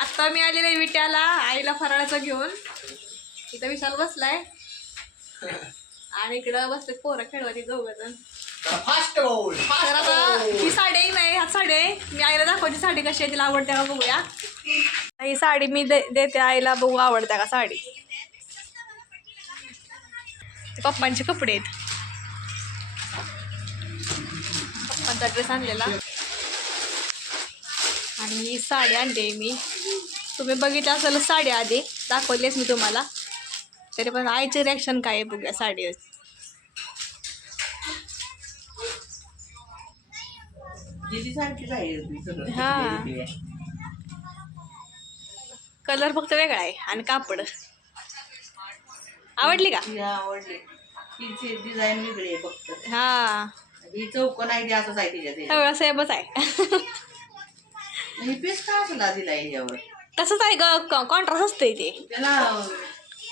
आत्ता मी आलेले विट्याला आईला फराळाचं घेऊन. इथं विशाल बसलाय. आणि इकडं बसले पोरं खेळवती जण फास्ट तर आता ही साडी नाही ह्यात साडी मी आईला दाखवते साडी कशी आहे तिला आवडते का बघूया. ही साडी मी दे देते आईला बघू आवडते का साडी. पप्पांचे कपडे आहेत. पप्पांचा ड्रेस आणलेला. आणि ही साडी आणली मी. तुम्ही बघितलं असेल साडी आधी दाखवलीच मी तुम्हाला. तरी पण आईचे रिॲक्शन काय आहे बघूया साडीवर. सगळं. हा. कलर फक्त वेगळा आहे आणि कापड. आवडली का? आवडली. तिची डिझाईन वेगळी आहे फक्त. हा. ही चौकन आहे ती असंच आहे तिच्या सगळं सेमच आहे. ही का असला दिला याच्यावर? तसंच आहे ग कॉन्ट्रास्ट असते ते. त्याला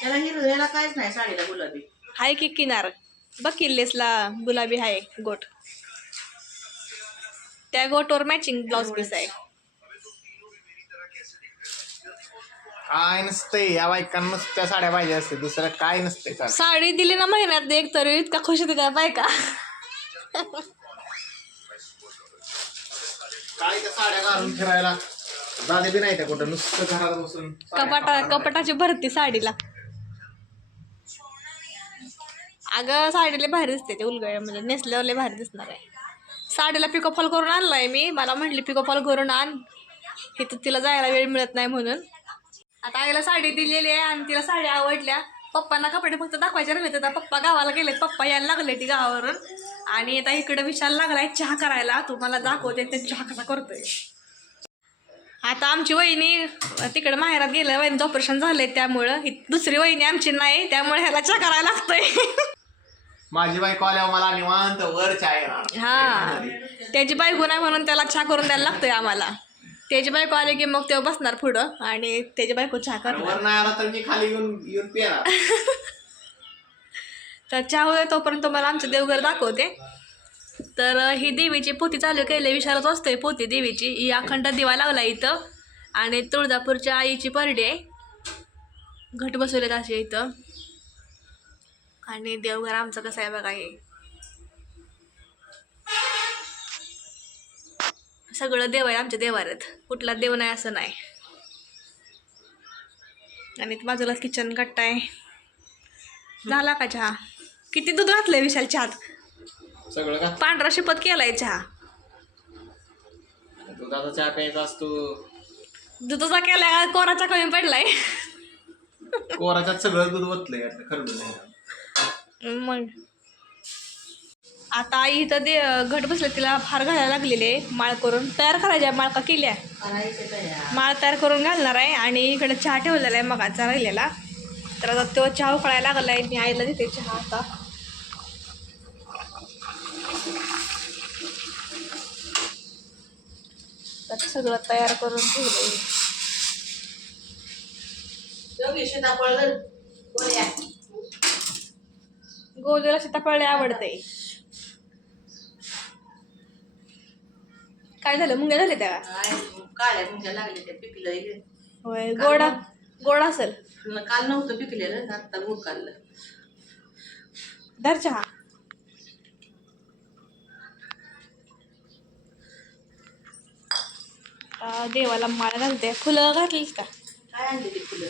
त्याला हिरो याला काहीच नाही साडीला गुलाबी. हाय की किनार. बघ किल्लेसला गुलाबी आहे गोट. त्या गोटवर मॅचिंग ब्लाउज पीस आहे. काय नसतंय या बायकांना नुसत्या साड्या पाहिजे असते दुसरं काय नसतंय चाल साडी दिली ना महिन्यात एक तर इतका खुश होती काय बायका काय त्या साड्या घालून फिरायला. दादे बी नाही त्या कुठं नुसतं घरात बसून साड्या कपाटा. कपाटाची भरती साडीला. अगं साडीला भारी दिसते ते उलगड्या म्हणजे नेसल्यावर लय भारी दिसणार आहे. साडीला पिको फॉल करून आणलाय मी. मला म्हटली पिको फॉल करून आण. इथं तिला जायला वेळ मिळत नाही म्हणून. आता आईला साडी दिलेली आहे आणि तिला साडी आवडल्या. पप्पांना कपडे फक्त दाखवायचे राहिले तर पप्पा गावाला गेलेत. पप्पा यायला लागले ती गावावरून. आणि आता इकडे विशाल लागलाय चहा करायला. तुम्हाला दाखवते ते चहा कसा करतोय. आता आमची वहिनी तिकडे माहेरात गेलं वहिनीचं ऑपरेशन झालंय त्यामुळं. ही दुसरी वहिनी आमची नाही त्यामुळे ह्याला चहा करायला लागतोय. माझी बायको आल्यावर मला निवांत वर चाय येणार. हा. त्याची बायको नाही म्हणून त्याला चहा करून द्यायला लागतोय आम्हाला. त्याची बायको आली की मग तेव्हा बसणार पुढं आणि त्याची बायको चहा करणार वर नाही आला तर मी खाली येऊन येऊन तर चहा होईल तोपर्यंत तुम्हाला आमचं देवघर दाखवते. तर ही देवीची पोती चालू केली विचारत असते पोती देवीची. ही अखंड दिवा लावला इथं. आणि तुळजापूरच्या आईची परडी आहे. घट बसवलेत असे इथं. आणि देवघर आमचं कसं आहे बघा हे. सगळं देव आहे आमच्या देवाऱ्यात कुठला देव नाही असं नाही. आणि बाजूला किचन कट्टा आहे. झाला का चहा? किती दूध घातलंय विशाल चहात? सगळं पांढरा शिपत केलाय चहा. दुधाचा चहा प्यायचा असतो. दुधाचा केलाय कोराचा कमी पडलाय. कोराच्यात सगळं दूध ओतलंय खरं मग? आता आई इथं दे घट बसले तिला फार घालायला लागलेले माळ करून. तयार करायच्या माळका केल्या? माळ तयार करून घालणार आहे आणि इकडे चहा ठेवलेला आहे मगाचा राहिलेला. तर आता तो चहा उकळायला लागला आहे मी आईला देते चहा आता. तर सगळं तयार करून ठेवलं गोदीला सीताफळ आवडते काय झालं? मुंग्या झाले त्या का? काय काळ्या तुमच्या लागले त्या पिकलं होय गोडा गोड असेल. काल नव्हतं पिकलेलं आता गुड काढलं. धर चहा. आता देवाला माळ घालते. फुलं घातलीस का? काय आणली ती फुलं?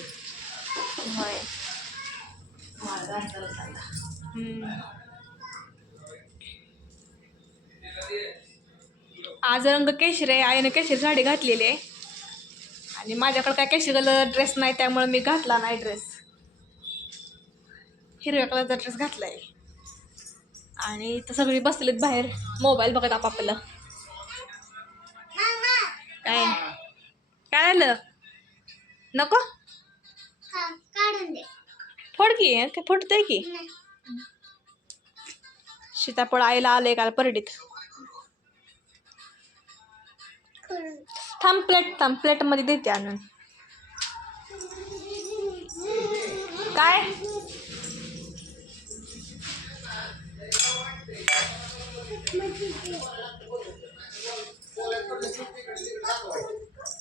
होय. माळ घालताना सांगा हम्म. आज रंग केशरी आहे आईनं केशरी साडी घातलेली आहे. आणि माझ्याकडे काय केशरी कलर ड्रेस नाही त्यामुळे मी घातला नाही ड्रेस हिरव्या कलरचा ड्रेस घातला आहे आणि इथं सगळी बसलेत बाहेर मोबाईल बघत आपापलं. काय? काय आलं? नको? फोड की काय फोडतंय की? सीताफळ आईला आलंय काल परडीत. थांब प्लेट थांब. प्लेटमध्ये देते आणून. काय?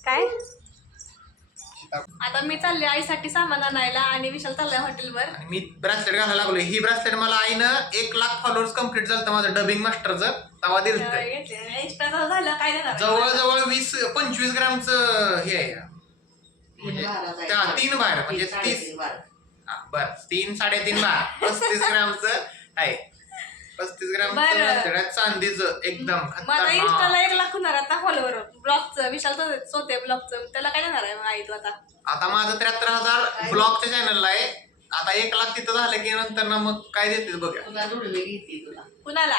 काय? आता मी चालले आईसाठी सामान आणायला आणि विशाल चाललाय हॉटेलवर. आणि मी ब्रासलेट घालायला लागलो ही ब्रासलेट मला आईनं एक लाख फॉलोअर्स कंप्लीट झालं माझं डबिंग मास्टरचं तवा दिलं एक्स्ट्रा झालं काय देणार जवळजवळ वीस पंचवीस ग्रामचं हे आहे. तीन बारा जायचं. हा, तीन बारा म्हणजे तीन तीस. साडेतीन बारा. हा, बर तीन साडेतीन बारा. पस्तीस ग्रामचं आहे. पस्तीस ग्रामचं बरं. bracelet आहे, चांदीचं एकदम माझा खतरनाक. इंस्टाला एक लाख होणार आता फॉलोवर ब्लॉगचं विशाल सोते ब्लॉगचं. त्याला काय देणार आहे मग आई तू आता? आता माझं त्र्याहत्तर हजार ब्लॉगच्या चॅनलला आहे. आता एक लाख तिथं झालं की नंतर ना मग काय देते बघा. तुला जुडवे घेते तुला. कुणाला?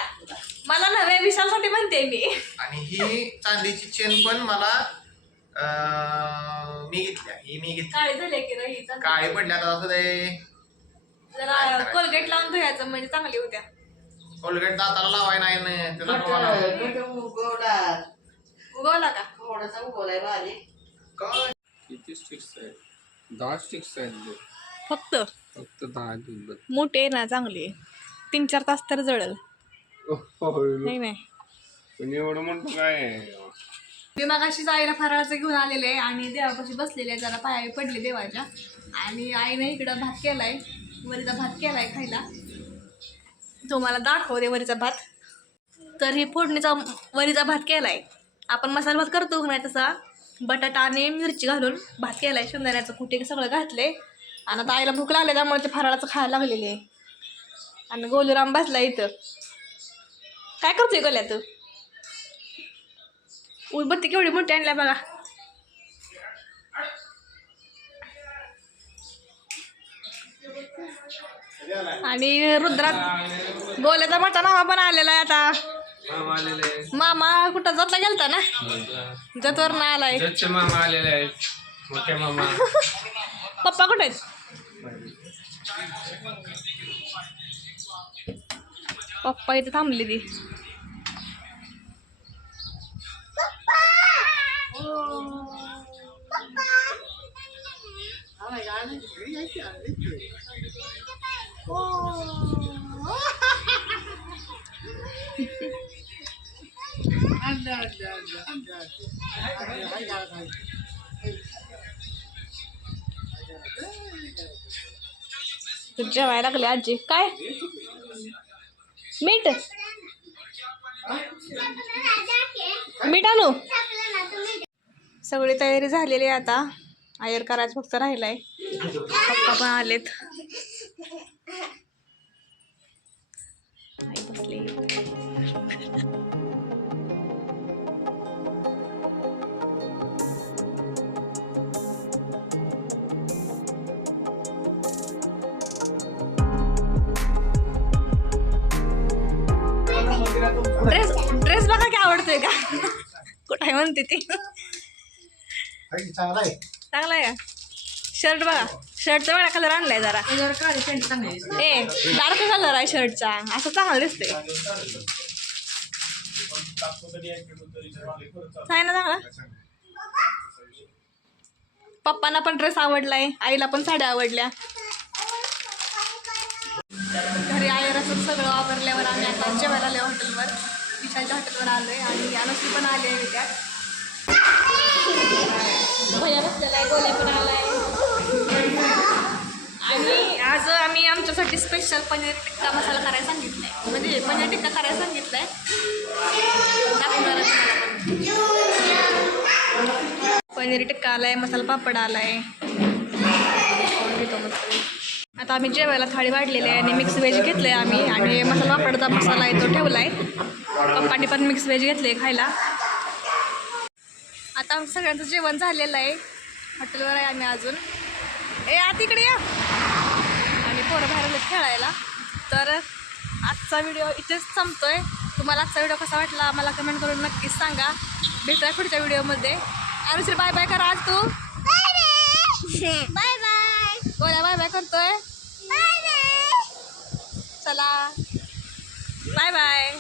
मला नव्हे विशालसाठी म्हणते मी. आणि ही चांदीची चेन पण मला अं, मी घेतल्या ही मी घेतली. काळी झाली की ही चांगली. काळी पडल्या आता असं ते जरा कोलगेट लावून धुयाचं म्हणजे चांगली होत्या. कोलगेट दाताला लावाय नाही ना, त्याला उगवला. उगवला का? थोडासा उगवलाय बारीक काय? किती स्टिक्स आहेत? दहा स्टिक्स आहेत बघ. फक्त. फक्त दहा बघ. मोठे आहे ना चांगली. तीन चार तास तर जळल. होय. नाही नाही. पण एवढं म्हणतो काय आहे? मी मगाशीच आईला फराळाचं घेऊन आलेले आहे आणि देवापाशी बसलेले आहे जरा पाया पडले देवाच्या. आणि आईने इकडं भात केलाय वरीचा भात केलाय खायला. तुम्हाला दाखवते वरीचा भात. तर ही फोडणीचा वरीचा भात केलाय. आपण मसाला भात करतो का नाही तसा? बटाटा आणि मिरची घालून भात केलाय. शेंगदाण्याचं कुठे सगळं घातलंय. आणि आता आईला भूक लागली त्यामुळे ते फराळाचं खायला लागलेले आहे. आणि गोलूराम बसला इथं. काय करतोय गोल्या तू? उदबत्ती केवढी मोठी आणल्या बघा. आणि रुद्रात गोल्याचा मोठा मामा पण आलेला आहे आता. मामा कुठं? जातला गेलता ना? जतवर ना आलाय. मामा आलेले आहेत. मोठे मामा. पप्पा कुठे आहेत पप्पा इथे थांबली ती जेवायला लागले आजी. काय? मीठ? मीठ आणू? सगळी तयारी झालेली आहे आता. आयर करायचं फक्त राहिलाय. पप्पा पण आलेत. ड्रेस ड्रेस बघा की आवडतोय का? कुठे म्हणते ती? चांगला आहे. आहे का? शर्ट बघा. शर्टचा वेळा कलर आणलाय जरा. ए डार्क कलर आहे शर्टचा असं चांगलं दिसतंय. आहे ना चांगला? पप्पांना पण ड्रेस आवडलाय. आईला पण साड्या आवडल्या. असं सगळं वापरल्यावर आम्ही आता जेवायला आलो हॉटेलवर विशालच्या हॉटेलवर आलो आहे आणि अनुसरी पण आले आहे त्यात भैया बसलेला आहे गोल्या पण आलाय आणि आज आम्ही आमच्यासाठी स्पेशल पनीर टिक्का मसाला करायला आहे म्हणजे पनीर टिक्का करायला सांगितला आहे पनीर टिक्का आलाय मसाला पापड आलाय. आहे घेतो मस्त आता आम्ही जेवायला थाळी वाढलेली आहे आणि मिक्स व्हेज घेतलंय आम्ही. आणि मसाला पापडचा मसाला आहे तो ठेवलाय. पप्पांनी पण मिक्स व्हेज घेतले खायला. आता आमचं सगळ्यांचं जेवण झालेलं आहे. हॉटेलवर आहे आम्ही अजून. ए आत इकडे या. आणि पोरं बाहेर खेळायला. तर आजचा व्हिडिओ इथेच संपतोय. तुम्हाला आजचा व्हिडिओ कसा वाटला मला कमेंट करून नक्कीच सांगा. भेटूया पुढच्या व्हिडिओमध्ये अनुश्री बाय बाय करा आज तू. बाय गोळ्या बाय बाय करतोय. चला. Bye bye.